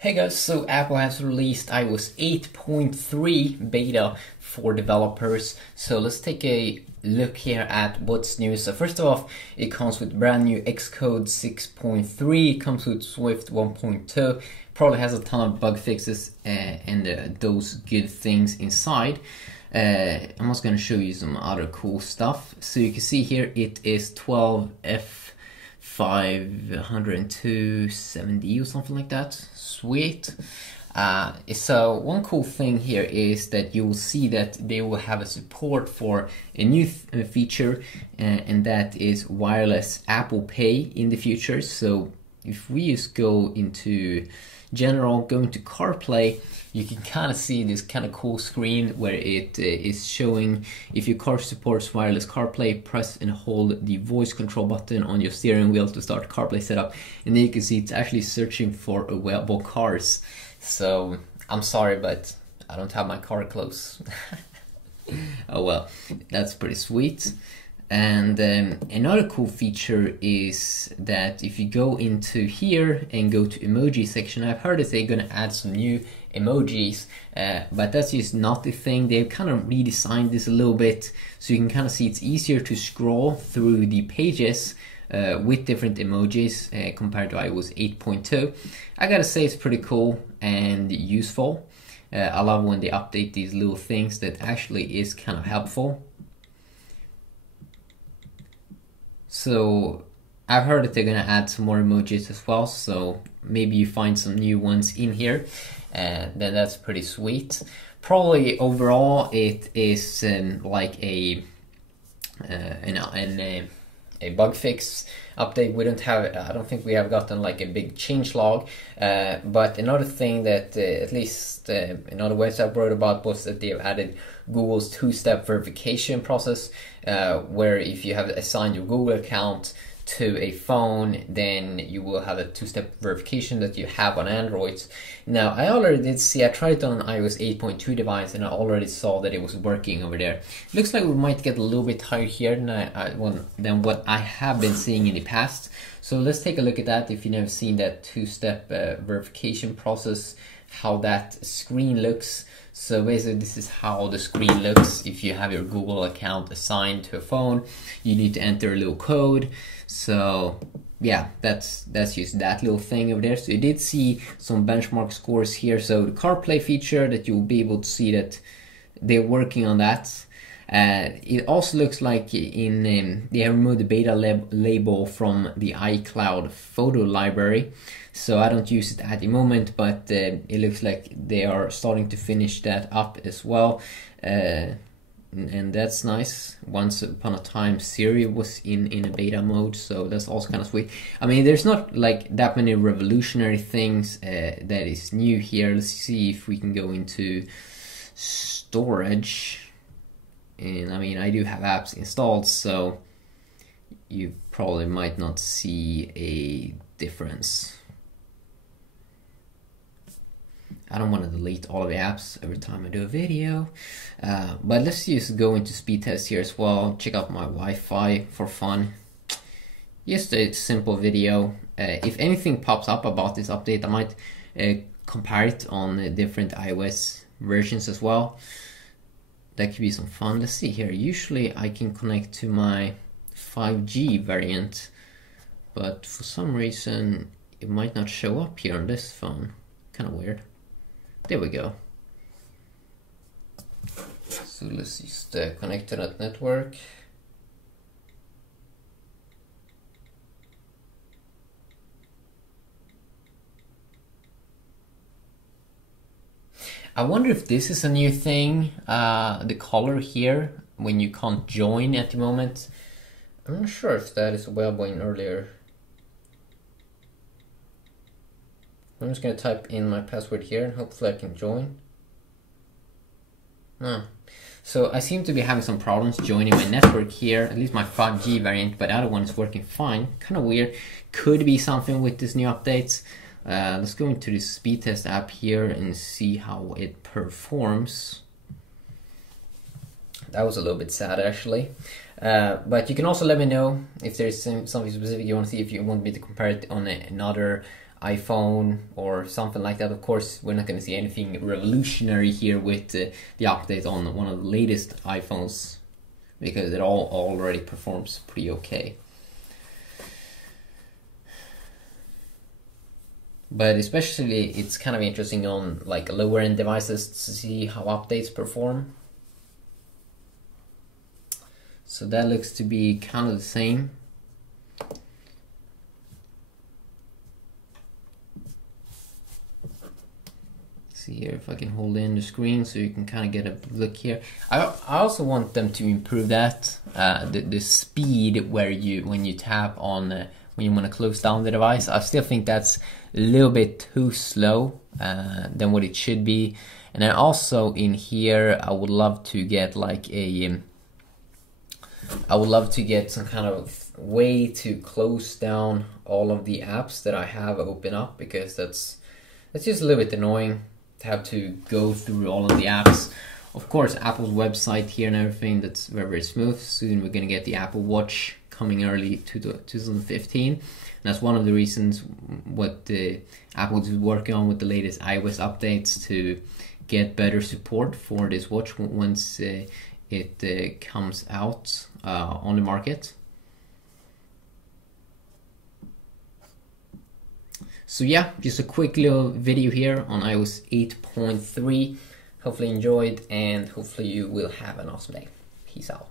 Hey guys, so Apple has released iOS 8.3 beta for developers. So let's take a look here at what's new. So first off, it comes with brand new Xcode 6.3, it comes with Swift 1.2, probably has a ton of bug fixes and those good things inside. I'm also going to show you some other cool stuff. So you can see here it is 12F50270 or something like that. Sweet. So one cool thing here is that you will see that they will have a support for a new feature, and that is wireless Apple Pay in the future. So if we just go into general, go into CarPlay, you can kind of see this kind of cool screen where it is showing if your car supports wireless CarPlay, press and hold the voice control button on your steering wheel to start CarPlay setup, and then you can see it's actually searching for available cars. So I'm sorry, but I don't have my car close. Oh well, that's pretty sweet. And another cool feature is that if you go into here and go to emoji section, I've heard that they're going to add some new emojis, but that's just not the thing. They've kind of redesigned this a little bit, so you can kind of see it's easier to scroll through the pages with different emojis compared to iOS 8.2. I gotta say it's pretty cool and useful. I love when they update these little things that actually is kind of helpful. So I've heard that they're gonna add some more emojis as well, so maybe you find some new ones in here, and then that's pretty sweet. Probably overall it is like a bug fix update. We don't have, I don't think we have gotten like a big change log, but another thing that at least another website wrote about was that they have added Google's two-step verification process, where if you have assigned your Google account to a phone, then you will have a two-step verification that you have on Androids. Now, I already did see, I tried it on an iOS 8.2 device, and I already saw that it was working over there. Looks like we might get a little bit higher here than what I have been seeing in the past. So let's take a look at that. If you've never seen that two-step verification process, how that screen looks. So basically this is how the screen looks. If you have your Google account assigned to a phone, you need to enter a little code. So yeah, that's just that little thing over there. So you did see some benchmark scores here. So the CarPlay feature, that you'll be able to see that they're working on that. It also looks like they have removed the beta label from the iCloud photo library. So I don't use it at the moment, but it looks like they are starting to finish that up as well. And that's nice. Once upon a time Siri was in a beta mode, so that's also kind of sweet. I mean, there's not like that many revolutionary things that is new here. Let's see if we can go into storage. And I mean, I do have apps installed, so you probably might not see a difference. I don't want to delete all of the apps every time I do a video, but let's just go into speed test here as well. Check out my Wi-Fi for fun. Just a simple video. If anything pops up about this update, I might compare it on different iOS versions as well. That could be some fun. Let's see here. Usually I can connect to my 5G variant, but for some reason it might not show up here on this phone. Kind of weird. There we go. So let's just connect to that network. I wonder if this is a new thing, the color here, when you can't join at the moment. I'm not sure if that is available in earlier. I'm just going to type in my password here and hopefully I can join. So I seem to be having some problems joining my network here, at least my 5G variant, but the other one is working fine. Kind of weird. Could be something with this new updates. Let's go into the speed test app here and see how it performs. That was a little bit sad actually. But you can also let me know if there's something specific you want to see, if you want me to compare it on another iPhone or something like that. Of course, we're not going to see anything revolutionary here with the update on one of the latest iPhones, because it all already performs pretty okay. But especially it's kind of interesting on like lower end devices to see how updates perform. So that looks to be kind of the same. See here if I can hold in the screen so you can kind of get a look here. I also want them to improve that the speed where when you tap on when you want to close down the device. I still think that's a little bit too slow than what it should be. And then also in here, I would love to get like some kind of way to close down all of the apps that I have open up, because that's just a little bit annoying to have to go through all of the apps. Of course, Apple's website here and everything, that's very, very smooth. Soon we're going to get the Apple Watch coming early to 2015. And that's one of the reasons what Apple is working on with the latest iOS updates, to get better support for this watch once it comes out on the market. So yeah, just a quick little video here on iOS 8.3. Hopefully you enjoyed, and hopefully you will have an awesome day. Peace out.